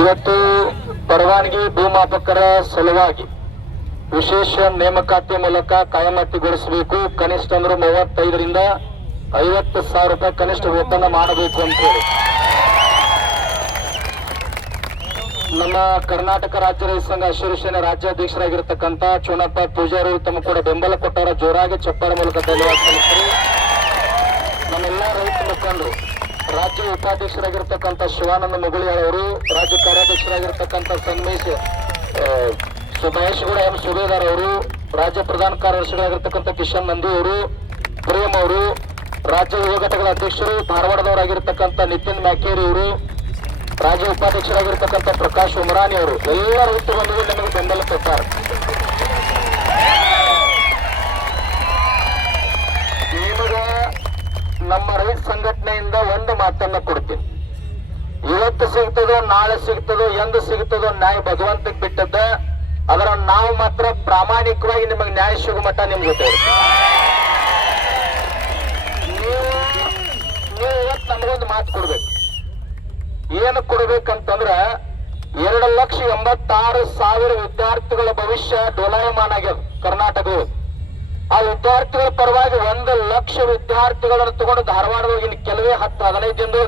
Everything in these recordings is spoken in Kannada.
ಇವತ್ತು ಪರವಾನಗಿ ಭೂಮಾಪಕರ ಸಲುವಾಗಿ ವಿಶೇಷ ನೇಮಕಾತಿ ಮೂಲಕ ಕಾಯಮತ್ತಿಗೊಳಿಸಬೇಕು. ಕನಿಷ್ಠ ಅಂದ್ರೆ 35 ರಿಂದ 50,000 ರೂಪಾಯಿ ಕನಿಷ್ಠ ವೇತನ ಮಾಡಬೇಕು ಅಂತ ಹೇಳಿ ನಮ್ಮ ಕರ್ನಾಟಕ ರಾಜ್ಯ ರೈತ ಸಂಘ ಹಸಿರು ಸೇನೆ ರಾಜ್ಯಾಧ್ಯಕ್ಷರಾಗಿರ್ತಕ್ಕಂಥ ಚೋಣಪ್ಪ ಪೂಜಾರಿ ತಮ್ಮ ಕೂಡ ಬೆಂಬಲ ಕೊಟ್ಟಾರ. ಜೋರಾಗಿ ಚಪ್ಪಾಳೆ ಮೂಲಕ ಧನ್ಯವಾದ ಸಲ್ಲಿಸ್ತಾರೆ. ನಮ್ಮೆಲ್ಲ ರೈತ ಮುಖಂಡರು, ರಾಜ್ಯ ಉಪಾಧ್ಯಕ್ಷರಾಗಿರ್ತಕ್ಕಂಥ ಶಿವಾನಂದ ಮುಗುಳಿಯಾಳ್ ಅವರು, ರಾಜ್ಯ ಕಾರ್ಯಾಧ್ಯಕ್ಷರಾಗಿರ್ತಕ್ಕಂಥ ಮಹೇಶ್ಗೌಡ ಎಂ ಸುಬೇದಾರ್ ಅವರು, ರಾಜ್ಯ ಪ್ರಧಾನ ಕಾರ್ಯದರ್ಶಿಗಳಾಗಿರ್ತಕ್ಕಂಥ ಕಿಶನ್ ನಂದಿ ಅವರು, ಪ್ರೇಮ್ ಅವರು, ರಾಜ್ಯ ಯುವ ಘಟಕದ ಅಧ್ಯಕ್ಷರು ಧಾರವಾಡದವರಾಗಿರ್ತಕ್ಕಂಥ ನಿತಿನ್ ಮ್ಯಾಕೇರಿ ಅವರು, ರಾಜ್ಯ ಉಪಾಧ್ಯಕ್ಷರಾಗಿರ್ತಕ್ಕಂಥ ಪ್ರಕಾಶ್ ಉಮರಾನಿ ಅವರು, ಎಲ್ಲ ರೈತ ಬಂಧುಗಳು ನಿಮಗೆ ಬೆಂಬಲ ಕೊಟ್ಟಾರೆ. ನಿಮಗ ನಮ್ಮ ರೈತ ಸಂಘಟನೆಯಿಂದ ಒಂದು ಮಾತನ್ನ ಕೊಡ್ತೀನಿ. ಇವತ್ತು ಸಿಗ್ತದೋ ನಾಳೆ ಸಿಗ್ತದೋ ಎಂದು ಸಿಗ್ತದೋ ನ್ಯಾಯ ಭಗವಂತಕ್ಕೆ ಬಿಟ್ಟದ್ದ. ಅದರ ನಾವು ಮಾತ್ರ ಪ್ರಾಮಾಣಿಕವಾಗಿ ನಿಮಗೆ ನ್ಯಾಯ ಸಿಗೋ ಮಟ್ಟ ನಿಮ್ ಜೊತೆ ಇರ್ತೀವಿ. ನೀವು ಇವತ್ತು ನಮಗೊಂದು ಮಾತು ಕೊಡ್ಬೇಕು. ಏನು ಕೊಡ್ಬೇಕಂತಂದ್ರ 2,86,000 ವಿದ್ಯಾರ್ಥಿಗಳ ಭವಿಷ್ಯ ಡೋಲಾಯಮಾನ ಆಗ್ಯದ ಕರ್ನಾಟಕವು. ಆ ವಿದ್ಯಾರ್ಥಿಗಳ ಪರವಾಗಿ 1,00,000 ವಿದ್ಯಾರ್ಥಿಗಳನ್ನು ತಗೊಂಡು ಧಾರವಾಡದೊಳಗೆ ಇನ್ನು ಕೆಲವೇ 10-15 ದಿನದ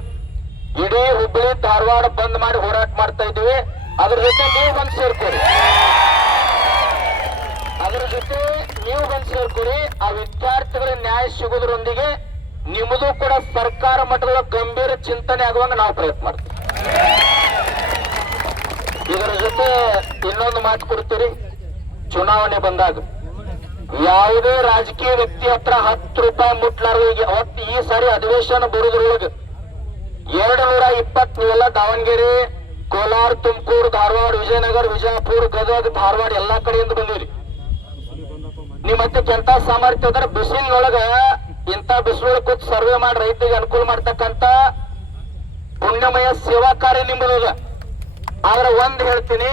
ಇಡೀ ಹುಬ್ಬಳ್ಳಿ ಧಾರವಾಡ ಬಂದ್ ಮಾಡಿ ಹೋರಾಟ ಮಾಡ್ತಾ ಇದ್ದೀವಿ. ಅದ್ರ ಜೊತೆ ನೀವು ಬಂದು ಸೇರ್ಕೊರಿ. ಆ ವಿದ್ಯಾರ್ಥಿಗಳ ನ್ಯಾಯ ಸಿಗೋದ್ರೊಂದಿಗೆ ನಿಮ್ಮದು ಕೂಡ ಸರ್ಕಾರ ಮಟ್ಟದ ಗಂಭೀರ ಚಿಂತನೆ ಆಗುವಂಗ ನಾವು ಪ್ರಯತ್ನ ಮಾಡ್ತೀವಿ. ಇದರ ಜೊತೆ ಇನ್ನೊಂದು ಮಾತು ಕೊಡ್ತೀರಿ. ಚುನಾವಣೆ ಬಂದಾಗ ಯಾವುದೇ ರಾಜಕೀಯ ವ್ಯಕ್ತಿ ಹತ್ರ 10 ರೂಪಾಯಿ ಮುಟ್ಲಾರ್ದು ಅವತ್ತು ಈ ಸಾರಿ ಅಧಿವೇಶನ ಬರುವುದ್ರೊಳಗೆ 220 ನೀವೆಲ್ಲ ದಾವಣಗೆರೆ, ಕೋಲಾರ, ತುಮಕೂರು, ಧಾರವಾಡ, ವಿಜಯನಗರ, ವಿಜಯಪುರ, ಗದಗ, ಧಾರವಾಡ ಎಲ್ಲಾ ಕಡೆಯಿಂದ ಬಂದಿರಿ. ನಿಮ್ ಮತ್ತೆ ಎಂತ ಸಾಮರ್ಥ್ಯ ಅದ್ರ ಬಿಸಿಲಿನೊಳಗ ಇಂತ ಬಿಸಿಲೊಳಗೆ ಕೂತ್ ಸರ್ವೆ ಮಾಡಿ ರೈತರಿಗೆ ಅನುಕೂಲ ಮಾಡ್ತಕ್ಕಂತ ಪುಣ್ಯಮಯ ಸೇವಾ ಕಾರ್ಯ ನಿಮ್ಮದ. ಆದ್ರೆ ಒಂದ್ ಹೇಳ್ತೀನಿ,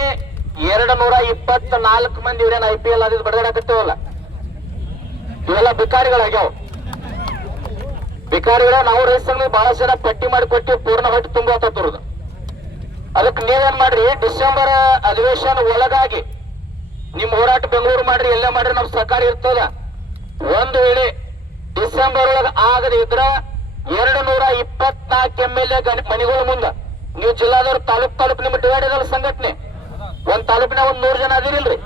224 ಮಂದಿ ಇವ್ರೇನ್ IPL ಆದಿದ್ ಬಡದಾಡಕತ್ತೇವಲ್ಲ, ಇವೆಲ್ಲ ಬಿಕಾರಿಗಳಾಗ್ಯಾವ. ಬಿಕಾರಿಗಳ ನಾವು ರೈತ ಸಂಘ ಬಹಳ ಜನ ಪಟ್ಟಿ ಮಾಡಿ ಕೊಟ್ಟು ಪೂರ್ಣ ಹೊಟ್ಟೆ ತುಂಬತರದ. ಅದಕ್ಕೆ ನೀವೇನ್ ಮಾಡ್ರಿ, ಡಿಸೆಂಬರ್ ಅಧಿವೇಶನ ಒಳಗಾಗಿ ನಿಮ್ ಹೋರಾಟ ಬೆಂಗಳೂರು ಮಾಡ್ರಿ, ಎಲ್ಲೇ ಮಾಡ್ರಿ, ನಮ್ ಸರ್ಕಾರ ಇರ್ತದ. ಒಂದು ವೇಳೆ ಡಿಸೆಂಬರ್ ಒಳಗ ಆಗದ ಇದ್ರ 224 MLA ಮನೆಗಳ ಮುಂದ ನೀವು ಜಿಲ್ಲಾದವ್ರು ತಾಲೂಕ್ ನಿಮ್ಮ ಡಿವೈಡ್ ಅದಲ್ಲ ಸಂಘಟನೆ. ಒಂದ್ ತಾಲೂಕಿನ 100 ಜನ ಅದಿರಿಲ್ರಿ,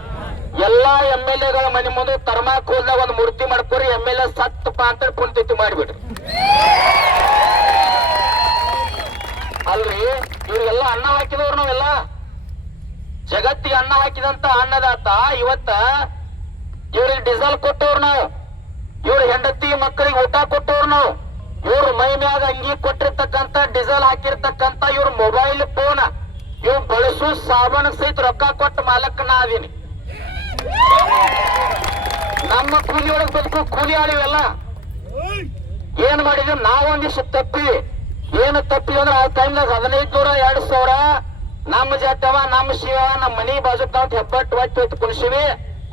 ಎಲ್ಲಾ MLAಗಳ ಮನೆ ಮುಂದೆ ತರ್ಮಾಕೋಲ್ದಾಗ ಒಂದು ಮೂರ್ತಿ ಮಾಡ್ಕೊರಿ. MLA ಸತ್ತಪ್ಪ ಅಂತ ಪುಣ್ಯತಿಥಿ ಮಾಡಿಬಿಡ್ರಿ. ಅಲ್ರಿ, ಇವ್ರಿಗೆಲ್ಲ ಅನ್ನ ಹಾಕಿದವ್ರು ನಾವೆಲ್ಲ. ಜಗತ್ತಿಗೆ ಅನ್ನ ಹಾಕಿದಂತ ಅನ್ನದಾತ ಇವತ್ತ ಇವ್ರಿಗೆ ಡೀಸೆಲ್ ಕೊಟ್ಟವ್ರು ನಾವು, ಇವ್ರ ಹೆಂಡತಿ ಮಕ್ಕಳಿಗೆ ಊಟ ಕೊಟ್ಟವ್ರು ನಾವು, ಇವ್ರ ಮೈ ಮ್ಯಾಗ ಅಂಗಿ ಕೊಟ್ಟಿರ್ತಕ್ಕಂತ ಡೀಸೆಲ್ ಹಾಕಿರ್ತಕ್ಕಂತ ಇವ್ರ ಮೊಬೈಲ್ ಫೋನ್ ಇವ್ ಬಳಸು ಸಾಬಾನ ಸಹಿತ ರೊಕ್ಕ ಕೊಟ್ಟ ಮಾಲಕ್ಕ ನಾ ಅದೀನಿ. ನಮ್ಮ ಕೂಲಿ ಒಳಗೆ ಬದುಕು ಕೂಲಿ ಆಳಿವೆಲ್ಲ. ಏನ್ ಮಾಡಿದ್ವಿ ನಾವೊಂದಿಷ್ಟು ತಪ್ಪಿವಿ. ಏನು ತಪ್ಪಿವಿ ಅಂದ್ರೆ ಆ ಟೈಮ್ನಾಗ 1,500 2,000 ನಮ್ಮ ಜಾತವ, ನಮ್ಮ ಶಿವ, ನಮ್ಮ ಮನಿ ಬಾಜುಕ್ ನಾವು ಹೆಬ್ಬಟ್ಟು ಒಟ್ಟು ಕುಣಿಸಿವಿ.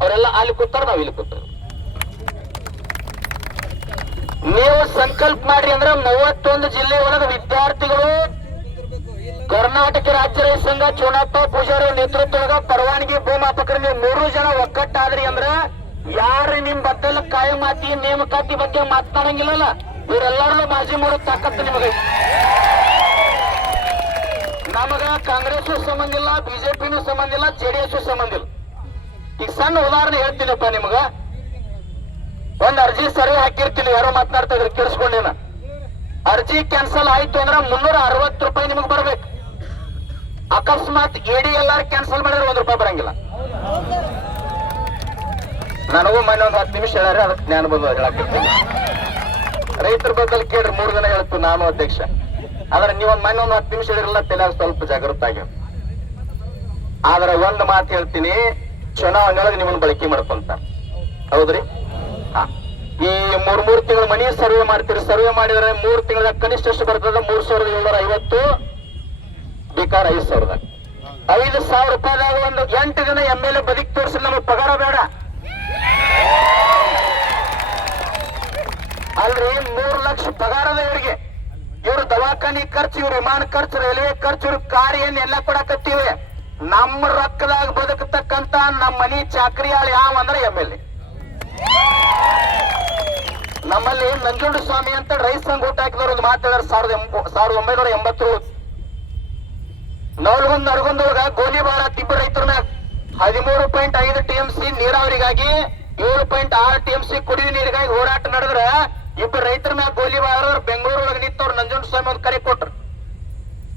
ಅವರೆಲ್ಲ ಅಲ್ಲಿ ಕೂತಾರ, ನಾವ್ ಇಲ್ಲಿ ಕೂತಾರ. ನೀವು ಸಂಕಲ್ಪ ಮಾಡ್ರಿ ಅಂದ್ರೆ 31 ಜಿಲ್ಲೆ ಒಳಗ ವಿದ್ಯಾರ್ಥಿಗಳು ಕರ್ನಾಟಕ ರಾಜ್ಯ ರೈತ ಸಂಘ ಚೋಣಪ್ಪ ಪೂಜಾರಿ ನೇತೃತ್ವದಾಗ ಪರವಾನಗಿ ಭೂಮಾಪಕರು ನೀವು 3 ಜನ ಒಕ್ಕಟ್ಟಾದ್ರಿ ಅಂದ್ರ ಯಾರು ನಿಮ್ ಬದ್ದಲ ಕಾಯಮಾತಿ ನೇಮಕಾತಿ ಬಗ್ಗೆ ಮಾತನಾಡಂಗಿಲ್ಲಲ್ಲ, ಇವರೆಲ್ಲರೂ ಮಾಜಿ ಮಾಡೋದ್ ತಾಕತ್ತು ನಿಮಗೆ. ನಮಗ ಕಾಂಗ್ರೆಸ್ ಸಂಬಂಧ ಇಲ್ಲ, ಬಿಜೆಪಿನೂ ಸಂಬಂಧ ಇಲ್ಲ, JDS ಸಂಬಂಧ ಇಲ್ಲ. ಈಗ ಸಣ್ಣ ಉದಾಹರಣೆ ಹೇಳ್ತೀನಪ್ಪ ನಿಮಗ. ಒಂದ್ ಅರ್ಜಿ ಸರ್ವೆ ಹಾಕಿರ್ತೀನಿ, ಯಾರೋ ಮಾತನಾಡ್ತಾ ಇದ್ರಿ ಕೇಳಿಸ್ಕೊಂಡೇನ. ಅರ್ಜಿ ಕ್ಯಾನ್ಸಲ್ ಆಯ್ತು ಅಂದ್ರೆ 360 ರೂಪಾಯಿ ನಿಮಗ್ ಬರ್ಬೇಕು. ಅಕಸ್ಮಾತ್ ADLR ಕ್ಯಾನ್ಸಲ್ ಮಾಡಿದ್ರೆ 1 ರೂಪಾಯಿ ಬರಂಗಿಲ್ಲ. ನನಗೂ ಮೊನ್ನೆ ಒಂದು 10 ನಿಮಿಷ ಹೇಳ್ಯಾರ, ಅದಕ್ಕೆ ಜ್ಞಾನ ಬಂದು ಹೇಳಾಕಿರ್ತೀನಿ. ರೈತರ ಬಗ್ಗೆ ಕೇಳ್ರಿ, 3 ದಿನ ಹೇಳ್ತು ನಾನು ಅಧ್ಯಕ್ಷ. ಆದ್ರೆ ನೀವೊಂದ್ ಮೊನ್ನೆ ಒಂದು 10 ನಿಮಿಷ ಹೇಳಿರಲ್ಲ, ತಲೆ ಸ್ವಲ್ಪ ಜಾಗೃತ ಆಗ್ಯಾವ. ಆದ್ರೆ ಒಂದ್ ಮಾತು ಹೇಳ್ತೀನಿ, ಚುನಾವಣೆಯೊಳಗೆ ನಿಮ್ಮನ್ನ ಬಳಕೆ ಮಾಡ್ಕೊಂತ. ಹೌದ್ರಿ? ಈ 3 ತಿಂಗಳ ಮನಿ ಸರ್ವೆ ಮಾಡ್ತೀರಿ. ಸರ್ವೆ ಮಾಡಿದ್ರೆ 3 ತಿಂಗಳ ಕನಿಷ್ಠ ಎಷ್ಟು ಬರ್ತದ? 3,750, ಬೇಕಾದ್ರೆ 5,000. 5,000 ರೂಪಾಯಿದಾಗ ಒಂದು 8 ದಿನ MLA ಬದುಕಿ ತೋರಿಸಿ ನಮಗೆ ಪಗಾರ ಬೇಡ ಅಲ್ರಿ. 3 ಲಕ್ಷ ಪಗಾರದ ಇವರಿಗೆ ಇವ್ರ ದವಾಖಾನಿ ಖರ್ಚು, ಇವ್ರ ವಿಮಾನ ಖರ್ಚು, ರೈಲ್ವೆ ಖರ್ಚು, ಇವ್ರ ಕಾರ್ ಏನ್ ಎಲ್ಲ ಕೊಡಕತ್ತೀವಿ. ನಮ್ಮ ರೊಕ್ಕದಾಗ ಬದುಕತಕ್ಕಂತ ನಮ್ಮ ಮನಿ ಚಾಕ್ರಿ ಆಳಿ ಯಾವ ಅಂದ್ರೆ MLA. ನಮ್ಮಲ್ಲಿ ನಂಜುಂಡ ಸ್ವಾಮಿ ಅಂತ ರೈತ ಸಂಘ ಊಟ ಹಾಕಿದವರು ಒಂದು ಮಾತಾడారు 1987 ನವಲಗುಂದ ನರಗುಂದೊಳಗ ಗೋಲಿಬಾರ ತಿಬ್ಬ ರೈತರ ಮ್ಯಾಗ 13.5 TMC ನೀರಾವರಿಗಾಗಿ 7.6 TMC ಕುಡಿಯುವ ನೀರಿಗಾಗಿ ಹೋರಾಟ ನಡೆದ್ರ ಇಬ್ಬರು ರೈತರ ಮ್ಯಾಗ ಗೋಲಿಬಾರ ಬೆಂಗಳೂರೊಳಗೆ ನಿಂತವ್ರು ನಂಜುಂಡ ಸ್ವಾಮಿ ಒಂದು ಕರೆ ಕೊಟ್ರು.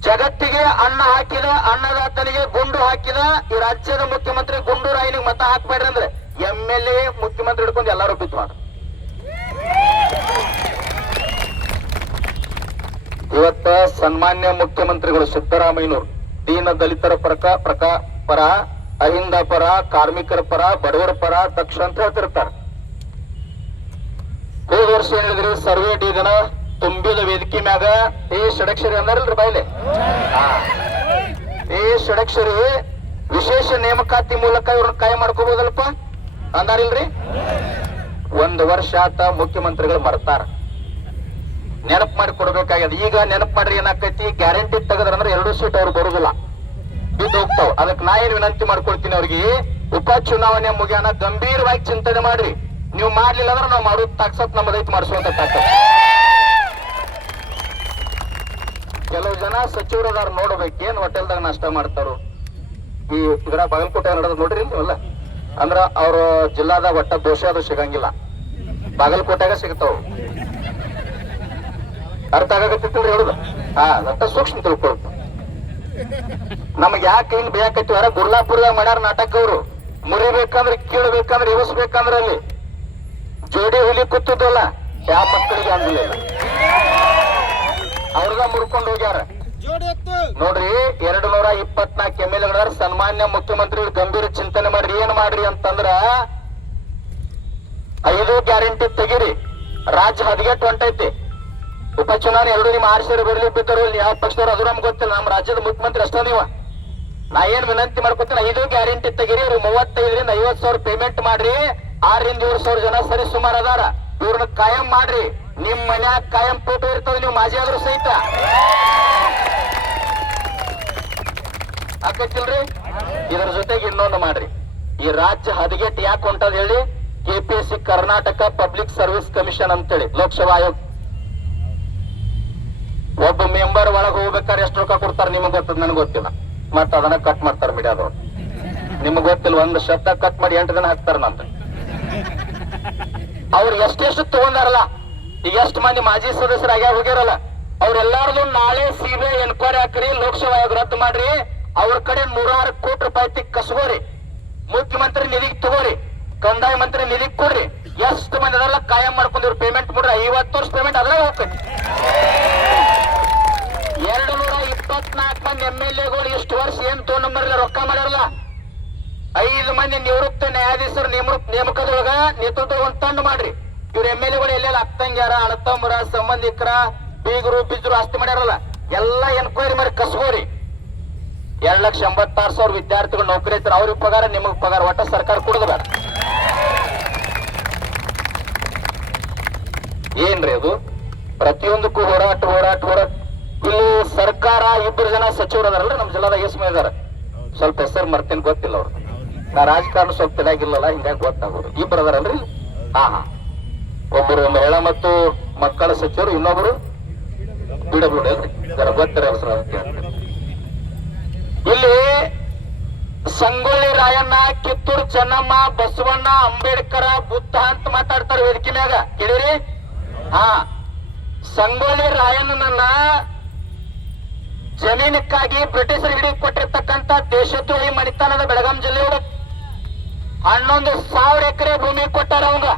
ಜಗತ್ತಿಗೆ ಅನ್ನ ಹಾಕಿದ ಅನ್ನದಾತನಿಗೆ ಗುಂಡು ಹಾಕಿದ ಈ ರಾಜ್ಯದ ಮುಖ್ಯಮಂತ್ರಿ ಗುಂಡು ರಾಯನಿಗೆ ಮತ ಹಾಕ್ಬೇಡ್ರಿ ಅಂದ್ರೆ MLA ಮುಖ್ಯಮಂತ್ರಿ ಹಿಡ್ಕೊಂಡು ಎಲ್ಲಾರು ಬಿತ್ತು ಮಾಡ. ಇವತ್ತ ಸನ್ಮಾನ್ಯ ಮುಖ್ಯಮಂತ್ರಿಗಳು ಸಿದ್ದರಾಮಯ್ಯನವರು ದೀನ ದಲಿತರ ಪರ, ಅಹಿಂದ ಪರ, ಕಾರ್ಮಿಕರ ಪರ, ಬಡವರ ಪರ, ದಕ್ಷ ಅಂತ ಹೇಳ್ತಿರ್ತಾರೆ. ಹೋದ ವರ್ಷ ಏನ್ ಹೇಳಿದ್ರಿ, ಸರ್ವೆ ಡೀಗನ ತುಂಬಿದ ವೇದಿಕೆ ಮ್ಯಾಗ ಈ ಷಡಕ್ಷರಿ ಅಂದಾರಲ್ರಿ ಬಾಯ್ಲೆ, ಈ ಷಡಕ್ಷರಿ ವಿಶೇಷ ನೇಮಕಾತಿ ಮೂಲಕ ಇವ್ರನ್ನ ಕಾಯ ಮಾಡ್ಕೋಬಹುದಲ್ಪ ಅಂದಾರಿಲ್ರಿ. 1 ವರ್ಷ ಆತ ಮುಖ್ಯಮಂತ್ರಿಗಳು ಮರ್ತಾರ. ನೆನಪು ಮಾಡಿ ಕೊಡ್ಬೇಕಾಗ್ಯದ. ಈಗ ನೆನಪು ಮಾಡ್ರಿ ಏನಾಕೈತಿ, ಗ್ಯಾರಂಟಿ ತೆಗದ್ರಂದ್ರೆ 2 ಸೀಟ್ ಅವ್ರು ಬರುದಿಲ್ಲ, ಬಿದ್ದು ಹೋಗ್ತಾವ. ಅದಕ್ಕೆ ನಾ ಏನ್ ವಿನಂತಿ ಮಾಡ್ಕೊಳ್ತೀನಿ ಅವ್ರಿಗೆ, ಉಪಚುನಾವಣೆ ಮುಗಿಯಾನ ಗಂಭೀರವಾಗಿ ಚಿಂತನೆ ಮಾಡ್ರಿ. ನೀವು ಮಾಡ್ಲಿಲ್ಲ ಅಂದ್ರೆ ನಾವು ಮಾಡೋದು ತಾಕ್ಸತ್ ನಮ್ಮದೈತಿ ಮಾಡಿಸುವಂತ ತಾಕತ್. ಕೆಲವು ಜನ ಸಚಿವರದಾರ ನೋಡ್ಬೇಕೇನ್ ಹೋಟೆಲ್ದಾಗ ನಾಷ್ಟ ಮಾಡ್ತಾರು. ಈ ಇದರ ಬಾಗಲಕೋಟೆ ನಡೆದ್ ನೋಡ್ರಿ ನೀವಲ್ಲ, ಅಂದ್ರ ಅವ್ರ ಜಿಲ್ಲಾದಾಗ ಒಟ್ಟ ದೋಷ ಅದು ಸಿಗಂಗಿಲ್ಲ, ಬಾಗಲಕೋಟೆಗ ಸಿಗ್ತಾವ. ಅರ್ಥ ಆಗಕತ್ತಿಲ್ರಿ ಹೇಳುದು? ಒಟ್ಟ ಸೂಕ್ಷ್ಮ ತಿಳ್ಕೊಳ್ತು. ನಮಗ್ ಯಾಕೆ ಹಿಂಗ್ ಬೇಕೈತಿವಾರ, ಗುರ್ಲಾಪುರದಾಗ ಮಾಡ್ಯಾರ ನಾಟಕ. ಅವರು ಮುರಿಬೇಕಂದ್ರೆ, ಕೀಳ್ಬೇಕಂದ್ರೆ, ಇಳಿಸ್ಬೇಕಂದ್ರೆ ಅಲ್ಲಿ ಜೋಡಿ ಹುಲಿ ಕೂತದಲ್ಲ, ಯಾವ ಮಕ್ಕಳಿಗೆ ಅಂದಿಲ್ಲ, ಅವ್ರದ ಮುರ್ಕೊಂಡು ಹೋಗ್ಯಾರ ನೋಡ್ರಿ. 224 MLA ಸನ್ಮಾನ್ಯ ಮುಖ್ಯಮಂತ್ರಿ ಗಂಭೀರ ಚಿಂತನೆ ಮಾಡ್ರಿ. ಏನ್ ಮಾಡ್ರಿ ಅಂತಂದ್ರ 5 ಗ್ಯಾರಂಟಿ ತೆಗಿರಿ. ರಾಜ್ಯ ಹದಗೆಟ್ಟು ಹೊಂಟೈತಿ. ಉಪಚುನಾವಣೆ 2 ನಿಮ್ಮ ಆರ್ಸಿರು ಬರ್ಲಿ ಬಿದ್ದರು, ಯಾವ ಪಕ್ಷದವ್ರು ಅದು ನಮ್ಗೆ ಗೊತ್ತಿಲ್ಲ. ನಮ್ಮ ರಾಜ್ಯದ ಮುಖ್ಯಮಂತ್ರಿ ಅಷ್ಟೇ ನೀವ. ನಾ ಏನ್ ವಿನಂತಿ ಮಾಡ್ಕೊತೀನಿ, 5 ಗ್ಯಾರಂಟಿ ತೆಗಿರಿ. ಇವ್ರು 35ರಿಂದ 50,000 ಪೇಮೆಂಟ್ ಮಾಡ್ರಿ. 6ರಿಂದ 7,000 ಜನ ಸರಿ ಸುಮಾರು ಅದಾರ. ಇವ್ರನ್ನ ಕಾಯಂ ಮಾಡ್ರಿ. ನಿಮ್ ಮನ್ಯಾಗ ಕಾಯಂ ಫೋಟೋ ಇರ್ತದೆ, ನೀವು ಮಾಜಿ ಆದ್ರೂ ಸಹಿತ ಆಕೈತಿಲ್ರಿ. ಇದರ ಜೊತೆಗೆ ಇನ್ನೊಂದು ಮಾಡ್ರಿ. ಈ ರಾಜ್ಯ ಹದಗೆಟ್ ಯಾಕೆ ಹೊಂಟದ ಹೇಳಿ, KPSC Karnataka public service commission ಅಂತೇಳಿ ಲೋಕಸಭಾ ಆಯೋಗ. ಒಬ್ಬ ಮೆಂಬರ್ ಒಳಗೆ ಹೋಗ್ಬೇಕಾದ್ರೆ ಎಷ್ಟು ರೊಕ್ಕ ಕೊಡ್ತಾರೆ ನಿಮಗ್ ಗೊತ್ತದ, ನನಗೆ ಗೊತ್ತಿಲ್ಲ. ಮತ್ತ ಅದನ್ನ ಕಟ್ ಮಾಡ್ತಾರ ಮೀಡಿಯಾದವ್ರು. ನಿಮಗ್ ಗೊತ್ತಿಲ್ಲ, ಒಂದು ಶಬ್ದ ಕಟ್ ಮಾಡಿ 8 ದಿನ ಹಾಕ್ತಾರ ನಂತ. ಅವ್ರು ಎಷ್ಟೆಷ್ಟು ತಗೊಂಡಾರಲ್ಲ, ಈಗ ಎಷ್ಟು ಮಂದಿ ಮಾಜಿ ಸದಸ್ಯರಾಗ್ಯಾರ ಹೋಗ್ಯಾರಲ್ಲ, ಅವ್ರೆಲ್ಲಾರದು ನಾಳೆ CBI ಎನ್ಕ್ವೈರಿ ಹಾಕ್ರಿ, ಲೋಕಸಭಾ ಆಯೋಗ ರದ್ದು ಮಾಡ್ರಿ. ಅವ್ರ ಕಡೆ 106 ಕೋಟಿ ರೂಪಾಯಿ ಕಸ್ಕೋರಿ, ಮುಖ್ಯಮಂತ್ರಿ ನಿಧಿಗೆ ತಗೋರಿ, ಕಂದಾಯ ಮಂತ್ರಿ ನಿಧಿಗೆ ಕೊಡ್ರಿ. ಎಷ್ಟು ಮಂದಿ ಅದೆಲ್ಲ ಕಾಯಂ ಮಾಡ್ಕೊಂಡು ಇವ್ರು ಪೇಮೆಂಟ್ ಮಾಡ್ರಿ. 50 ವರ್ಷ ಪೇಮೆಂಟ್ ಅದ್ರಾಗ ಹೋಗ್ತೈತಿ. 224 ಮಂದಿ MLAಗಳು ಇಷ್ಟು ವರ್ಷ ಏನ್ ತೊಗೊಂಡ್ಬರಲ್ಲ, ರೊಕ್ಕ ಮಾಡ್ಯಾರಲ್ಲ. 5 ಮಂದಿ ನಿವೃತ್ತ ನ್ಯಾಯಾಧೀಶರ ನೇಮಕದೊಳಗ ನೇತೃತ್ವ ಒಂದು ತಂಡ ಮಾಡ್ರಿ. ಇವ್ರ MLAಗಳು ಎಲ್ಲೆಲ್ಲ ಅಕ್ಕಂಗ್ಯಾರ, ಅಣ್ಣತಮ್ಮರ, ಸಂಬಂಧಿಕರ, ಬೀಗರು ಬಿಜ್ರು ಆಸ್ತಿ ಮಾಡ್ಯಾರಲ್ಲ, ಎಲ್ಲ ಎನ್ಕ್ವೈರಿ ಮಾಡಿ ಕಸ್ಕೋರಿ. 2,86,000 ವಿದ್ಯಾರ್ಥಿಗಳು ನೌಕರಿ ಐತರ, ಅವ್ರಿಗೆ ಪಗಾರ, ನಿಮಗ್ ಪಗಾರ, ಒಟ್ಟ ಸರ್ಕಾರ ಕೊಡುದ ಬೇಡ. ಏನ್ರಿ ಅದು? ಪ್ರತಿಯೊಂದಕ್ಕೂ ಹೋರಾಟ. ಇಲ್ಲಿ ಸರ್ಕಾರ 2 ಜನ ಸಚಿವರು ಅದಾರಲ್ಲ ನಮ್ಮ ಜಿಲ್ಲಾದಾಗ, ಎಸ್ಮೆ ಇದಾರ. ಸ್ವಲ್ಪ ಹೆಸರು ಮರ್ತೇನೆ, ಗೊತ್ತಿಲ್ಲ ಅವ್ರು. ನಾ ರಾಜಕಾರಣ ಸ್ವಲ್ಪ ತಲೆಯಾಗಿಲ್ಲಲ್ಲ, ಹಿಂಗಾಗಿ ಗೊತ್ತಾಗೋದು. 2 ಅದಾರಲ್ರಿ. ಒಬ್ಬರು ಮಹಿಳಾ ಮತ್ತು ಮಕ್ಕಳ ಸಚಿವರು, ಇನ್ನೊಬ್ರು PWD ಅಲ್ರಿ, ಗೊತ್ತರ ಹೆಸರು. ಇಲ್ಲಿ ಸಂಗೊಳ್ಳಿ ರಾಯಣ್ಣ, ಕಿತ್ತೂರು ಚೆನ್ನಮ್ಮ, ಬಸವಣ್ಣ, ಅಂಬೇಡ್ಕರ, ಬುದ್ಧ ಅಂತ ಮಾತಾಡ್ತಾರೆ ವೇದಿಕೆ ಮ್ಯಾಗ, ಕೇಳಿರಿ? ಸಂಗೊಳ್ಳಿ ರಾಯಣ್ಣನನ್ನ ಜಮೀನಕ್ಕಾಗಿ ಬ್ರಿಟಿಷರು ಹಿಡಿದು ಕೊಟ್ಟಿರ್ತಕ್ಕಂಥ ದೇಶದ್ರೋಹಿ ಮಣಿತನದ ಬೆಳಗಾಂ ಜಿಲ್ಲೆಯೊಳಗೆ 11,000 ಎಕರೆ ಭೂಮಿ ಕೊಟ್ಟಾರ ಅವಂಗ.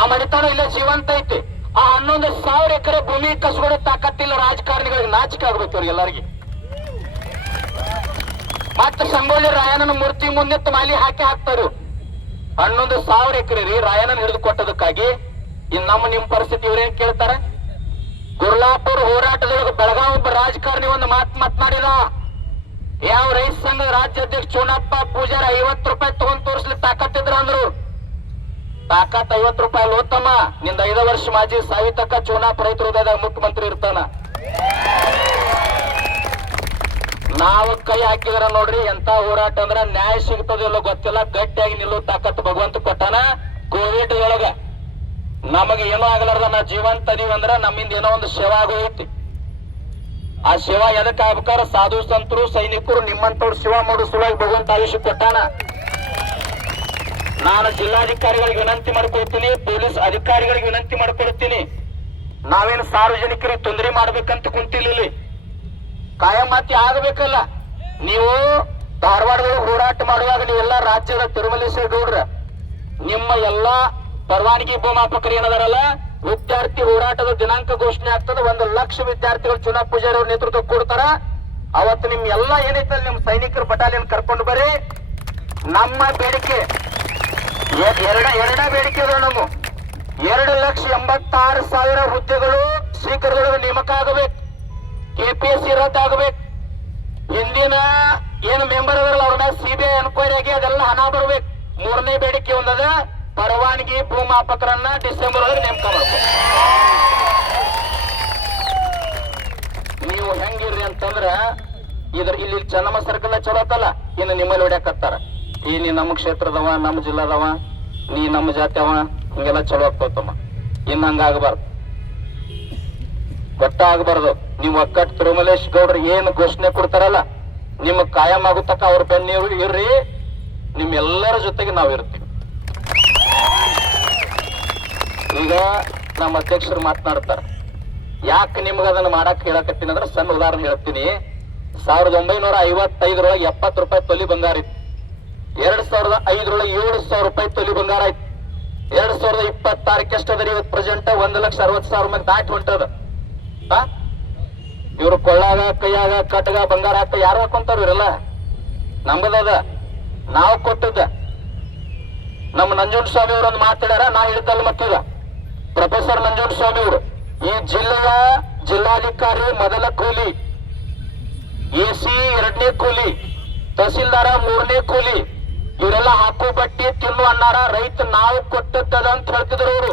ಆ ಮಣಿತನ ಇಲ್ಲ, ಜೀವಂತ ಐತಿ. ಆ 11,000 ಎಕರೆ ಭೂಮಿ ಕಸ್ಕೊಡೋ ತಾಕತ್ತಿಲ್ಲ ರಾಜಕಾರಣಿಗಳಿಗೆ. ನಾಚಿಕೆ ಆಗ್ಬೇಕು ಅವ್ರಿಗೆ ಎಲ್ಲರಿಗೆ. ಮತ್ತೆ ಸಂಗೊಳ್ಳಿ ರಾಯಣ್ಣನ ಮೂರ್ತಿ ಮುಂದೆ ಮಾಲಿ ಹಾಕ್ತಾರು. 11,000 ಎಕರೆ ರೀ ರಾಯಣ್ಣನ ಹಿಡಿದು ಕೊಟ್ಟದಕ್ಕಾಗಿ. ಇನ್ ನಿಮ್ ಪರಿಸ್ಥಿತಿ ಇವ್ರೇನ್ ಕೇಳ್ತಾರ? ಗುರ್ಲಾಪುರ ಹೋರಾಟದೊಳಗೆ ಬೆಳಗಾವಿ ಒಬ್ಬ ರಾಜಕಾರಣಿ ಒಂದು ಮಾತನಾಡಿದ. ಯಾವ ರೈತ ಸಂಘದ ರಾಜ್ಯಾಧ್ಯಕ್ಷ ಚೋಣಪ್ಪ ಪೂಜಾರಿ 50 ರೂಪಾಯಿ ತಗೊಂಡ್ ತೋರಿಸ್ಲಿ ತಾಕತ್ತಿದ್ರ ಅಂದ್ರು. ತಾಕತ್ 50 ರೂಪಾಯಿ ಲೋತಮ್ಮ ನಿಂದ 5 ವರ್ಷ ಮಾಜಿ ಸಾವಿತಕ್ಕ ಚುನಾಪ್ ರೈತ ಹೃದಯದಾಗ ಮುಖ್ಯಮಂತ್ರಿ ಇರ್ತಾನ. ನಾವು ಕೈ ಹಾಕಿದ್ರ ನೋಡ್ರಿ ಎಂತ ಹೋರಾಟ ಅಂದ್ರ ನ್ಯಾಯ ಸಿಗ್ತದಿಲ್ಲೋ ಗೊತ್ತಿಲ್ಲ, ಗಟ್ಟಿಯಾಗಿ ನಿಲ್ಲೋ ತಾಕತ್ ಭಗವಂತ ಕೊಟ್ಟಾನ. ಕೋವಿಡ್ ಒಳಗ ನಮಗೆ ಏನೋ ಆಗಲಾರ್ದ ನಾ ಜೀವಂತ ಅದೀವಂದ್ರ ನಮ್ಮಿಂದ ಏನೋ ಒಂದು ಸೇವಾ ಆಗೋಯ್ತಿ. ಆ ಸೇವಾ ಎದಕ್ ಆಗ್ಬೇಕಾರ ಸಾಧು ಸಂತರು ಸೈನಿಕರು ನಿಮ್ಮಂತವ್ರು ಸೇವಾ ಮಾಡೋ ಸಲುವಾಗಿ ಭಗವಂತ ಆಯುಷ್ಯ ಕೊಟ್ಟಾನ. ನಾನು ಜಿಲ್ಲಾಧಿಕಾರಿಗಳಿಗೆ ವಿನಂತಿ ಮಾಡ್ಕೊಳ್ತೀನಿ, ಪೊಲೀಸ್ ಅಧಿಕಾರಿಗಳಿಗೆ ವಿನಂತಿ ಮಾಡ್ಕೊಳ್ತೀನಿ, ನಾವೇನು ಸಾರ್ವಜನಿಕರಿಗೆ ತೊಂದರೆ ಮಾಡ್ಬೇಕಂತ ಕುಂತಿಲ್ಲ. ಕಾಯಮಾತಿ ಆಗಬೇಕಲ್ಲ. ನೀವು ಧಾರವಾಡದಲ್ಲಿ ಹೋರಾಟ ಮಾಡುವಾಗ ನೀವೆಲ್ಲ ರಾಜ್ಯದ ತಿರುಮಲೇಶ್ವರ ಗೌಡ್ರ ನಿಮ್ಮ ಎಲ್ಲಾ ಪರವಾನಗಿ ಭೂಮಾಪಕರು ಏನದಾರಲ್ಲ, ವಿದ್ಯಾರ್ಥಿ ಹೋರಾಟದ ದಿನಾಂಕ ಘೋಷಣೆ ಆಗ್ತದೆ. 1 ಲಕ್ಷ ವಿದ್ಯಾರ್ಥಿಗಳು ಚುನಾವ್ ಪೂಜಾರಿ ಅವ್ರ ನೇತೃತ್ವ ಕೊಡ್ತಾರ. ಅವತ್ತು ನಿಮ್ ಎಲ್ಲ ಏನೈತಲ್ಲ ನಿಮ್ ಸೈನಿಕರ ಬಟಾಲಿಯನ್ ಕರ್ಕೊಂಡು ಬರ್ರಿ. ನಮ್ಮ ಬೇಡಿಕೆ ಎರಡನೇ ಬೇಡಿಕೆ ಅದ. ನಮ್ಮ 2,86,000 ಹುದ್ದೆಗಳು ಶೀಘ್ರದೊಳಗೆ ನೇಮಕ ಆಗಬೇಕು. KPSC ರದ್ದು ಆಗಬೇಕು. ಹಿಂದಿನ ಏನು ಮೆಂಬರ್ ಅದರಲ್ಲ ಅವ್ರ ಮೇಲೆ CBI ಎನ್ಕ್ವೈರಿ ಆಗಿ ಅದೆಲ್ಲ ಹಣ ಬರ್ಬೇಕು. 3ನೇ ಬೇಡಿಕೆ ಒಂದದ, ಪರವಾನಗಿ ಭೂಮಾಪಕರನ್ನ ಡಿಸೆಂಬರ್ ಒಳಗೆ ನೇಮಕ ಮಾಡಬೇಕು. ನೀವು ಹೆಂಗಿರ್ರಿ ಅಂತಂದ್ರ ಇಲ್ಲಿ ಚೆನ್ನಮ್ಮ ಸರ್ಕಲ್ ಚಲೋ ಆತಲ್ಲ, ಇನ್ನು ನಿಮ್ಮಲ್ಲಿ ಹೊಡ್ಯಾಕತ್ತಾರ. ನೀ ನಮ್ಮ ಕ್ಷೇತ್ರದವ, ನಮ್ಮ ಜಿಲ್ಲಾದವ, ನೀ ನಮ್ಮ ಜಾತಿಯವ, ಹಿಂಗೆಲ್ಲ ಚಲೋ ಆಗ್ತವತ್ತಮ್ಮ. ಇನ್ನು ಹಂಗಾಗಬಾರ್ದು, ಒಟ್ಟ ಆಗಬಾರ್ದು. ನೀವು ಒಕ್ಕಟ್ಟು ತಿರುಮಲೇಶ್ ಗೌಡ್ರು ಏನು ಘೋಷಣೆ ಕೊಡ್ತಾರಲ್ಲ, ನಿಮ್ಮ ಕಾಯಂ ಆಗುತ್ತಕ್ಕ ಅವ್ರ ಬೆನ್ನ ಇರ್ರಿ. ನಿಮ್ಮೆಲ್ಲರ ಜೊತೆಗೆ ನಾವು ಇರ್ತೀವಿ. ಈಗ ನಮ್ಮ ಅಧ್ಯಕ್ಷರು ಮಾತನಾಡ್ತಾರ. ಯಾಕೆ ನಿಮ್ಗೆ ಅದನ್ನ ಮಾಡಕ್ ಹೇಳಕತ್ತೀನಿ ಅಂದ್ರೆ ಸಣ್ಣ ಉದಾಹರಣೆ ಹೇಳ್ತೀನಿ. 1955 70 ರೂಪಾಯಿ ತೊಲಿ ಬಂಗಾರ ಇತ್ತು. 2005 7,000 ರೂಪಾಯಿ ತೊಲಿ ಬಂಗಾರ ಆಯ್ತು. 2026 ಎಷ್ಟದ ಇವತ್ತು ಪ್ರೆಸೆಂಟ್ 1,60,000 ಮೇಲೆ ದಾಟಿ ಹೊಂಟದ. ಇವ್ರು ಕೊಳ್ಳಾಗ ಕೈಯಾಗ ಕಟ್ಗ ಬಂಗಾರ ಹಾಕ ಯಾರು ಹಾಕೊಂತಾರ? ಇವರೆಲ್ಲ ನಮ್ಮದದ, ನಾವು ಕೊಟ್ಟದ. ನಮ್ಮ ನಂಜುಂಡ ಸ್ವಾಮಿ ಅವರೊಂದು ಮಾತಾಡ್ಯಾರ, ನಾ ಹೇಳ್ತಲ್ಲ. ಮತ್ತೀಗ ಪ್ರೊಫೆಸರ್ ನಂಜುಂಡ ಸ್ವಾಮಿ ಅವರು ಈ ಜಿಲ್ಲೆಯ ಜಿಲ್ಲಾಧಿಕಾರಿ ಮೊದಲ ಕೂಲಿ, AC 2ನೇ ಕೂಲಿ, ತಹಸೀಲ್ದಾರ 3ನೇ ಕೂಲಿ, ಇವರೆಲ್ಲ ಹಾಕು ಬಟ್ಟಿ ತಿನ್ನು ಅನ್ನಾರ. ರೈತ ನಾವು ಕೊಟ್ಟದ ಅಂತ ಹೇಳ್ತಿದ್ರು ಅವರು.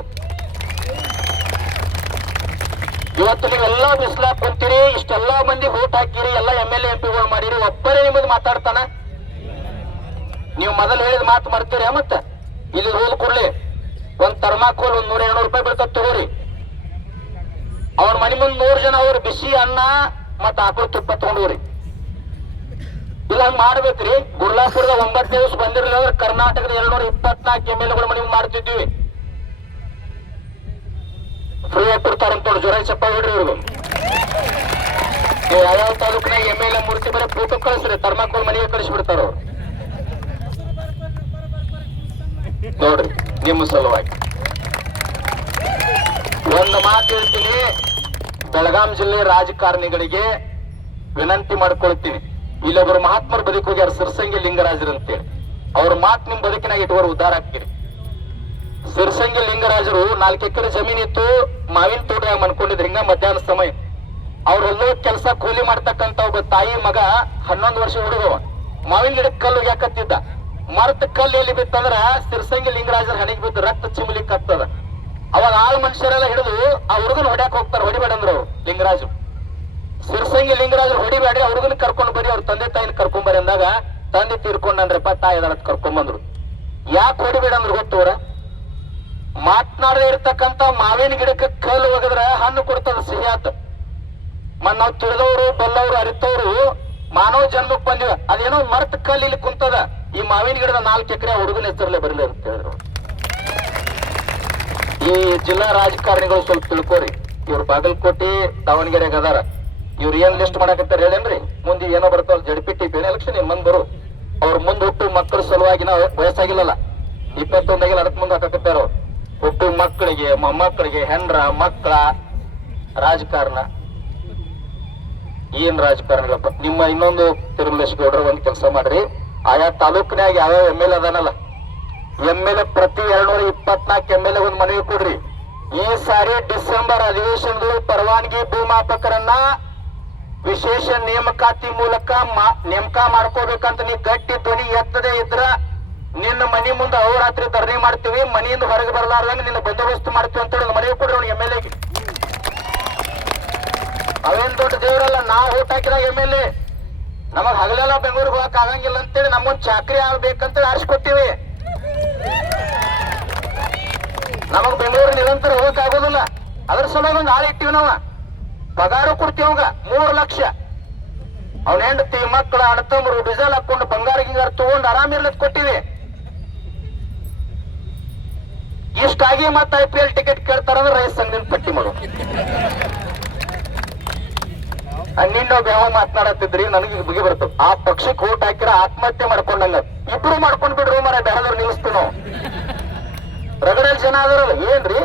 ಇವತ್ತು ನೀವೆಲ್ಲ ಬಿಸ್ಲಾಕ್ ಕುಂತೀರಿ, ಇಷ್ಟೆಲ್ಲಾ ಮಂದಿ ವೋಟ್ ಹಾಕಿರಿ, ಎಲ್ಲ MLA MP ಗಳು ಮಾಡಿರಿ, ಒಬ್ಬರೇ ನಿಮ್ಮದು ಮಾತಾಡ್ತಾನ? ನೀವು ಮೊದಲು ಹೇಳಿದ ಮಾತು ಮಾಡ್ತೀರಿ. ಮತ್ತ ಇಲ್ಲಿ ಹೋದ್ ಕೂಡ್ಲಿ ಒಂದ್ ಥರ್ಮಾಕೋಲ್ 100-200 ರೂಪಾಯಿ ಬರ್ತದ ತಗೋರಿ. ಅವ್ರ ಮನೆ ಮುಂದೆ 100 ಜನ ಅವ್ರು ಬಿಸಿ ಅನ್ನ ಮತ್ತ ಆಕಳ ತುಪ್ಪ ತಗೊಂಡವ್ರಿ. ಇಲ್ಲ ಹಂಗ ಮಾಡ್ಬೇಕ್ರಿ. ಗುರ್ಲಾಪುರದ 9 ದಿವಸ ಬಂದಿರಲಿಲ್ಲ ಅಂದ್ರೆ ಕರ್ನಾಟಕದ 224 MLA ಗಳು ಮನೆ ಮಾಡ್ತಿದ್ವಿ. ಫ್ರೀ ಆಗಿ ಕೊಡ್ತಾರಂತ ಜ್ವರ ಚಪ್ಪ ಬಿಡ್ರಿ. ಇವ್ರು ನೀವು ಯಾವ ತಾಲೂಕಿನಾಗ MLA ಮೂರ್ತಿ ಬರೀ ಫೋಟೋ ಕಳಿಸ್ರಿ, ಥರ್ಮಾಕೋಲ್ ಮನೆಗೆ ಕಳಿಸ್ಬಿಡ್ತಾರ ಅವ್ರು. ನೋಡ್ರಿ ನಿಮ್ಮ ಸಲುವಾಗಿ ಒಂದು ಮಾತು ಹೇಳ್ತೀನಿ. ಬೆಳಗಾಂ ಜಿಲ್ಲೆ ರಾಜಕಾರಣಿಗಳಿಗೆ ವಿನಂತಿ ಮಾಡ್ಕೊಳ್ತೀನಿ. ಇಲ್ಲೊಬ್ಬರು ಮಹಾತ್ಮರು ಬದುಕು ಹೋಗ್ಯಾರ, ಸಿರ್ಸಂಗಿ ಲಿಂಗರಾಜರು ಅಂತೇಳಿ. ಅವ್ರ ಮಾತು ನಿಮ್ ಬದುಕಿನಾಗ ಇಟ್ಟುವರು ಉದ್ಧಾರ ಆಗ್ತೀರಿ. ಸಿರ್ಸಂಗಿ ಲಿಂಗರಾಜರು 4 ಎಕರೆ ಜಮೀನಿತ್ತು, ಮಾವಿನ ತೋಟದಾಗ ಮನ್ಕೊಂಡಿದ್ರು. ಹಿಂಗ ಮಧ್ಯಾಹ್ನ ಸಮಯ ಅವ್ರ ಎಲ್ಲೋ ಕೆಲಸ ಕೂಲಿ ಮಾಡ್ತಕ್ಕಂತ ಒಬ್ಬ ತಾಯಿ ಮಗ 11 ವರ್ಷ ಹುಡುಗವ ಮಾವಿನ ಗಿಡಕ್ಕೆ ಕಲ್ಲು ಯಾಕತ್ತಿದ್ದ. ಮರತ ಕಲ್ಲು ಎಲ್ಲಿ ಬಿತ್ತಂದ್ರ ಸಿರ್ಸಂಗಿ ಲಿಂಗರಾಜರ ಹಣಿಗೆ ಬಿದ್ದು ರಕ್ತ ಚಿಮಲಿಕ್ ಆಗ್ತದ. ಅವಾಗ ಆಳ್ ಮನುಷ್ಯರೆಲ್ಲ ಹಿಡಿದು ಆ ಹುಡುಗನ ಹೊಡ್ಯಾಕ್ ಹೋಗ್ತಾರ. ಹೊಡಿಬೇಡ ಅಂದ್ರು ಅವ್ರು ಲಿಂಗರಾಜು. ಸಿರ್ಸಂಗಿ ಲಿಂಗರಾಜರು ಹೊಡಿಬೇಡ್ರಿ, ಆ ಹುಡುಗನ ಕರ್ಕೊಂಡ್ ಬರ್ರಿ, ಅವ್ರ ತಂದೆ ತಾಯಿನ ಕರ್ಕೊಂಡ್ ಬರ್ರಿ ಅಂದಾಗ ತಂದೆ ತೀರ್ಕೊಂಡ್ರಪ್ಪ, ತಾಯಿ ಅದಕ್ಕೆ ಕರ್ಕೊಂಡ್ ಬಂದ್ರು. ಯಾಕೆ ಹೊಡಿಬೇಡ ಅಂದ್ರು ಗೊತ್ತವ್ರ? ಮಾತನಾಡದೆ ಇರ್ತಕ್ಕಂತ ಮಾವಿನ ಗಿಡಕ್ಕೆ ಕಲ್ಲು ಒಗದ್ರ ಹಣ್ಣು ಕೊಡ್ತದ, ಸಿಹಿ ಆತ. ನಾವು ತಿಳಿದವರು ಬಲ್ಲವರು ಅರಿತವ್ರು ಮಾನವ ಜನ್ಮಕ್ ಬಂದಿವ. ಅದೇನೋ ಮರ್ತ ಕಲ್ಲು ಇಲ್ಲಿ ಕುಂತದ, ಈ ಮಾವಿನ ಗಿಡದ 4 ಎಕರೆ ಹುಡುಗನ ಹೆಸರಲ್ಲೇ ಬರಲಿ ಅಂತ ಹೇಳಿದ್ರು. ಈ ಜಿಲ್ಲಾ ರಾಜಕಾರಣಿಗಳು ಸ್ವಲ್ಪ ತಿಳ್ಕೋರಿ. ಇವ್ರು ಬಾಗಲಕೋಟೆ ದಾವಣಗೆರೆಗೆ ಅದಾರ. ಇವ್ರು ಏನ್ ಲಿಸ್ಟ್ ಮಾಡಕತ್ತಾರ ಹೇಳೇನ್ರಿ? ಮುಂದೆ ಏನೋ ಬರ್ತಾವ ಜಡ್ಪಿಟಿ ಎಲೆಕ್ಷನ್ ಇನ್ ಮುಂದ್ ಬರು. ಅವ್ರ ಮುಂದ್ ಹುಟ್ಟು ಮಕ್ಕಳ ಸಲುವಾಗಿ ನಾವು ವಯಸ್ಸಾಗಿಲ್ಲಲ್ಲ, 21 ಅದಕ್ಕೆ ಮುಂದೆ ಹಾಕತ್ತಾರ. ಅವ್ರು ಹುಟ್ಟು ಮಕ್ಕಳಿಗೆ, ಮೊಮ್ಮಕ್ಕಳಿಗೆ, ಹೆಂಡ್ರ ಮಕ್ಕಳ ರಾಜಕಾರಣ. ಏನ್ ರಾಜಕಾರಣಿಗಳಪ್ಪ? ನಿಮ್ಮ ಇನ್ನೊಂದು ತಿರುಮಲೇಶ್ ಗೌಡ್ರ ಒಂದ್ ಕೆಲಸ ಮಾಡ್ರಿ. ಆಯಾ ತಾಲೂಕಿನಾಗ ಯಾವ್ಯಾವ MLA ಅದಾನಲ್ಲ, MLA ಪ್ರತಿ 224 MLA ಒಂದ್ ಮನವಿ ಕೊಡ್ರಿ. ಈ ಸಾರಿ ಡಿಸೆಂಬರ್ ಅಧಿವೇಶನದಲ್ಲಿ ಪರವಾನಗಿ ಭೂಮಾಪಕರನ್ನ ವಿಶೇಷ ನೇಮಕಾತಿ ಮೂಲಕ ನೇಮಕ ಮಾಡ್ಕೋಬೇಕಂತ ನೀ ಗಟ್ಟಿ ಧ್ವನಿ ಎತ್ತದೇ ಇದ್ರ ನಿನ್ನ ಮನಿ ಮುಂದೆ ಅಹೋರಾತ್ರಿ ಧರಣಿ ಮಾಡ್ತೀವಿ, ಮನೆಯಿಂದ ಹೊರಗೆ ಬರಲಾರ್ದಂಗೆ ನಿನ್ನ ಬಂದೋಬಸ್ತ್ ಮಾಡ್ತೀವಿ ಅಂತ ಹೇಳಿ ಮನೆಗೆ ಕೊಡ್ರಿ ಅವ್ನು MLA ಗೆ. ಅವೇನ್ ದೊಡ್ಡ ದೇವರಲ್ಲ, ನಾವು ಓಟ್ ಹಾಕಿದಾಗ MLA ನಮಗ್ ಹಗಲೆಲ್ಲ ಬೆಂಗಳೂರಿಗೆ ಹೋಗಕ್ ಆಗಂಗಿಲ್ಲ ಅಂತೇಳಿ ನಮಗೊಂದು ಚಾಕ್ರಿ ಆಗ್ಬೇಕಂತೇಳಿ ಆರಿಸ್ಕೊತೀವಿ. ನಮಗ್ ಬೆಂಗಳೂರು ನಿರಂತರ ಹೋಗಕ್ ಆಗೋದಿಲ್ಲ. ಅದ್ರ ಸಲುವಾಗಿ ಒಂದು ಆಳು ಇಟ್ಟಿವಿ ನಾವ, ಪಗಾರ ಕೊಡ್ತೀವಿ ಅವಾಗ 3 ಲಕ್ಷ. ಅವನ ಹೆಂಡತಿ ಮಕ್ಕಳು ಅಣ್ಣತಮ್ಮರು ಡೀಸೆಲ್ ಹಾಕೊಂಡು ಬಂಗಾರ ಗಿಂಗಾರ ತಗೊಂಡು ಆರಾಮಿರ್ಲತ್ ಕೊಟ್ಟಿವಿ. ಇಷ್ಟಾಗಿ ಮತ್ತೆ IPL ಟಿಕೆಟ್ ಕೇಳ್ತಾರಂದ್ರೆ ರೈಸ್ ಸಂಘದಿಂದ ಪಟ್ಟಿ ಮಾಡು. ನಿನ್ನ ಯಾವ ಮಾತನಾಡತ್ತಿದ್ರಿ, ನನಗೆ ಬುಗಿ ಬರ್ತದೆ. ಆ ಪಕ್ಷಕ್ಕೆ ಓಟ್ ಹಾಕಿರ ಆತ್ಮಹತ್ಯೆ ಮಾಡ್ಕೊಂಡಂಗ ಇಬ್ರು ಮಾಡ್ಕೊಂಡ್ ಬಿಡ್ರಿ ಮರ, ಬೇಡದವ್ರು ನಿಲ್ಲಿಸ್ತೀವಿ ನಾವು. ರಗಡಲ್ಲಿ ಜನ ಅದರಲ್ಲ ಏನ್ರಿ,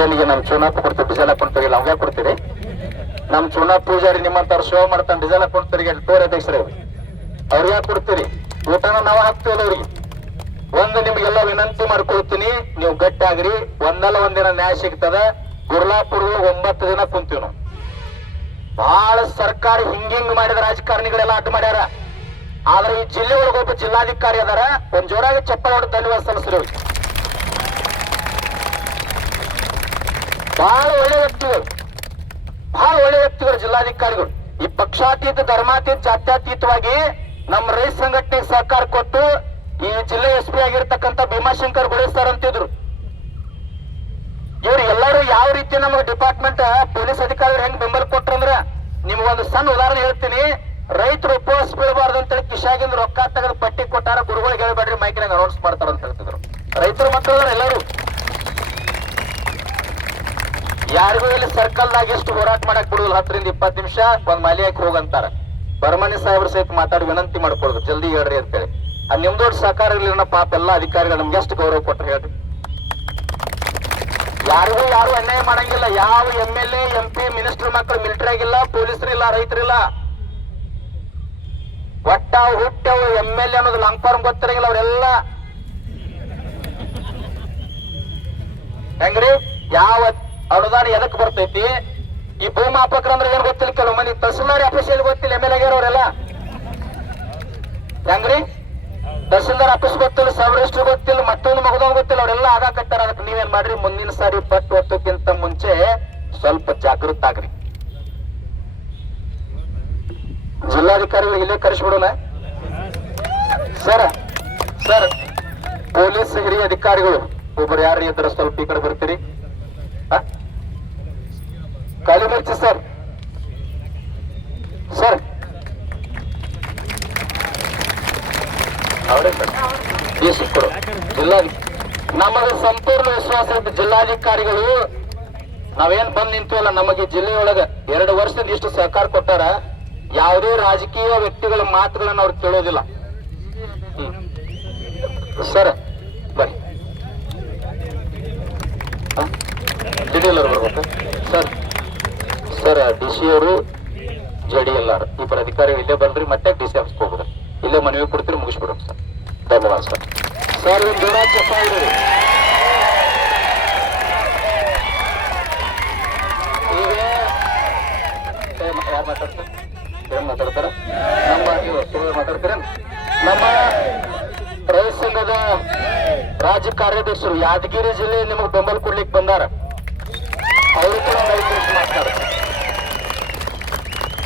ಏನಿಗೆ ನಮ್ ಚುನಾಪ್ ಕೊಡ್ತೀವಿ ಡೀಸೆಲ್ ಹಾಕೊಂಡ್ತೀರಿ, ಅವಾಗ ಕೊಡ್ತೀರಿ. ನಮ್ ಚುನಾಪ್ ಪೂಜಾರಿ ನಿಮ್ಮಂತ ಶೋ ಮಾಡ್ತಾನೆ ಡೀಸೆಲ್ ಹಾಕೊಂಡ್ತೀರಿ, ಟೂರ್ ಅಧ್ಯಕ್ಷರೇ ಅವ್ರಿಗೆ ಯಾಕೆ ಕೊಡ್ತೀರಿ? ಊಟನ ನಾವು ಹಾಕ್ತೀವಲ್ಲ ಅವ್ರಿಗೆ. ಒಂದು ನಿಮ್ಗೆಲ್ಲ ವಿನಂತಿ ಮಾಡ್ಕೊಳ್ತೀನಿ, ನೀವು ಗಟ್ಟಿ ಆಗ್ರಿ. ಒಂದಲ್ಲ ಒಂದಿನ ನ್ಯಾಯ ಸಿಗ್ತದ. ಗುರ್ಲಾಪುರ 9 ದಿನ ಕುಂತೀವಿ ನಾವು. ಬಹಳ ಸರ್ಕಾರ ಹಿಂಗಿಂಗ್ ಮಾಡಿದ ರಾಜಕಾರಣಿಗಳೆಲ್ಲ ಅಡ್ಡ ಮಾಡ್ಯಾರ. ಆದ್ರೆ ಈ ಜಿಲ್ಲೆ ಒಳಗೆ ಒಬ್ಬ ಜಿಲ್ಲಾಧಿಕಾರಿ ಅದಾರ, ಒಂದ್ ಜೋರಾಗಿ ಚಪ್ಪಲ್ ಹೊಡೆದು ಧನ್ಯವಾದ ಸಲ್ಲಿಸ್ರಿ. ಬಹಳ ಒಳ್ಳೆ ವ್ಯಕ್ತಿಗಳು, ಬಹಳ ಒಳ್ಳೆ ವ್ಯಕ್ತಿಗಳು ಜಿಲ್ಲಾಧಿಕಾರಿಗಳು. ಈ ಪಕ್ಷಾತೀತ ಧರ್ಮಾತೀತ ಜಾತ್ಯತೀತವಾಗಿ ನಮ್ಮ ರೈತ ಸಂಘಟನೆಗೆ ಸಹಕಾರ ಕೊಟ್ಟು ಈ ಜಿಲ್ಲೆ SP ಆಗಿರ್ತಕ್ಕಂಥ ಭೀಮಾಶಂಕರ್ ಗುಳೇಸ್ತಾರ ಅಂತಿದ್ರು. ಇವ್ರು ಎಲ್ಲರೂ ಯಾವ ರೀತಿ ನಮಗೆ ಡಿಪಾರ್ಟ್ಮೆಂಟ್ ಪೊಲೀಸ್ ಅಧಿಕಾರಿಗಳು ಹೆಂಗ್ ಬೆಂಬಲ ಕೊಟ್ರಂದ್ರ, ನಿಮ್ಗೊಂದು ಸಣ್ಣ ಉದಾಹರಣೆ ಹೇಳ್ತೀನಿ. ರೈತರು ಉಪವಾಸ ಬೀಳಬಾರ್ದು ಅಂತೇಳಿ ಕಿಶಾಗಿಂದ ರೊಕ್ಕ ತೆಗೆದು ಪಟ್ಟಿ ಕೊಟ್ಟಾರ, ಗುರುಗಳಿಗೆ ಹೇಳ್ಬೇಡ್ರಿ ಮೈಕ್ನಾಗ ಅನೌನ್ಸ್ ಮಾಡ್ತಾರ ಅಂತ ಹೇಳ್ತಿದ್ರು. ರೈತರ ಮಕ್ಕಳು ಎಲ್ಲರೂ ಯಾರಿಗೂ ಇಲ್ಲಿ ಸರ್ಕಲ್ದಾಗ ಎಷ್ಟು ಹೋರಾಟ ಮಾಡಕ್ ಬಿಡುದಿಲ್ಲ. 10 ರಿಂದ 20 ನಿಮಿಷ ಒಂದ್ ಮಾಲಿ ಹಾಕಿ ಹೋಗಂತಾರ. ಬರಮನಿ ಸಾಹೇಬ್ರ ಸಹಿತ ಮಾತಾಡಿ ವಿನಂತಿ ಮಾಡ್ಕೊಡುದು, ಜಲ್ದಿ ಹೇಳ್ರಿ ಅಂತೇಳಿ. ಅದು ನಿಮ್ ದೊಡ್ಡ ಸಹಕಾರ ಇರ್ಲಿಲ್ಲ ಪಾಪ ಎಲ್ಲ ಅಧಿಕಾರಿಗಳು ನಮ್ಗೆ ಎಷ್ಟು ಗೌರವ ಕೊಟ್ರು ಹೇಳ್ರಿ. ಯಾರಿಗೂ ಯಾರು ಅನ್ಯಾಯ ಮಾಡಂಗಿಲ್ಲ. ಯಾವ MLA MP ಮಿನಿಸ್ಟರ್ ಮಕ್ಕಳು ಮಿಲಿಟರಿ ಆಗಿಲ್ಲ, ಪೊಲೀಸರಿಲ್ಲ, ರೈತರಿಲ್ಲ. ಒಟ್ಟ ಹುಟ್ಟವು MLA ಅನ್ನೋದು ಲಾಂಗ್ ಫಾರ್ಮ್ ಗೊತ್ತಿರಂಗಿಲ್ಲ. ಅವರೆಲ್ಲ ಹೆಂಗ್ರಿ, ಯಾವ ಅನುದಾನ ಎದಕ್ ಬರ್ತೈತಿ? ಈ ಭೂಮಾಪಕರು ಅಂದ್ರೆ ಏನ್ ಗೊತ್ತಿಲ್ಲ. ಕೆಲವು ಮಂದಿ ತಹಸೀಲ್ದಾರ್ ಆಫೀಸ್ ಎಲ್ಲಿ ಗೊತ್ತಿಲ್ಲ, MLA ಆಗ್ಯಾರವರೆಲ್ಲ. ಹೆಂಗ್ರಿ, ತಹಸೀಲ್ದಾರ್ ಆಫೀಸ್ ಗೊತ್ತಿಲ್ಲ, ಸಬ್ ರಿಜಿಸ್ಟರ್ ಗೊತ್ತಿಲ್ಲ, ಮತ್ತೊಂದು ಮಗದೊಂದು ಗೊತ್ತಿಲ್ಲ. ಅವರೆಲ್ಲ ಆಗಾಕತ್ತಾರ. ಅದಕ್ಕೆ ನೀವೇನ್ ಮಾಡ್ರಿ, ಮುಂದಿನ ಸಾರಿ ಪಟ್ಟು ಹೊತ್ತಕ್ಕಿಂತ ಮುಂಚೆ ಸ್ವಲ್ಪ ಜಾಗೃತ ಆಗ್ರಿ. ಜಿಲ್ಲಾಧಿಕಾರಿಗಳು ಇಲ್ಲೇ ಕರೆಸ್ಬಿಡೋಣ. ಸರ್ ಪೊಲೀಸ್ ಹಿರಿಯ ಅಧಿಕಾರಿಗಳು ಒಬ್ಬರು ಯಾರು ಇದ್ರ ಸ್ವಲ್ಪ ಈ ಕಡೆ ಬರ್ತೀರಿ? ಕಾಲಿಮರ್ಚಿ ಸರ್ ಅವರೇ ಕೊಡು. ನಮಗೆ ಸಂಪೂರ್ಣ ವಿಶ್ವಾಸ ಇದ್ದ ಜಿಲ್ಲಾಧಿಕಾರಿಗಳು ನಾವೇನ್ ಬಂದ್ ನಿಂತೀವಲ್ಲ, ನಮಗೆ ಜಿಲ್ಲೆಯೊಳಗ 2 ವರ್ಷದಿಂದ ಇಷ್ಟು ಸಹಕಾರ ಕೊಟ್ಟಾರ. ಯಾವುದೇ ರಾಜಕೀಯ ವ್ಯಕ್ತಿಗಳ ಮಾತುಗಳನ್ನ ಅವ್ರು ಕೇಳೋದಿಲ್ಲ. ಸರ್ ಬನ್ನಿ, ಡಿಡಿಎಲ್ಆರ್ ಬರ್ಬೇಕು ಸರ್. DC ಅವರು JDLR ಇಬ್ಬರು ಅಧಿಕಾರಿಗಳು ಇಲ್ಲೇ ಬಂದ್ರಿ, ಮತ್ತೆ DC ಆಫೀಸ್ಗೆ ಹೋಗುದು. ಇಲ್ಲೇ ಮನವಿ ಕೊಡ್ತೀರಿ, ಮುಗಿಸ್ಬಿಡೋಣ ಸರ್. ಧನ್ಯವಾದ ಸರ್. ಒಂದು ಜೋರ ಚಪ್ಪಾಳೆ. ಈಗ ಯಾರು ಮಾತಾಡ್ತಾರೆ? ಏನ್ ಮಾತಾಡ್ತಾರ? ಮಾತಾಡ್ತೀರ? ನಮ್ಮ ರೈತ ಸಂಘದ ರಾಜ್ಯ ಕಾರ್ಯದರ್ಶಿರು ಯಾದಗಿರಿ ಜಿಲ್ಲೆ ನಿಮಗೆ ಬೆಂಬಲ ಕೊಡ್ಲಿಕ್ಕೆ ಬಂದಾರ. ಅವರು ಕೂಡ ಮಾತಾಡ್ತಾರೆ.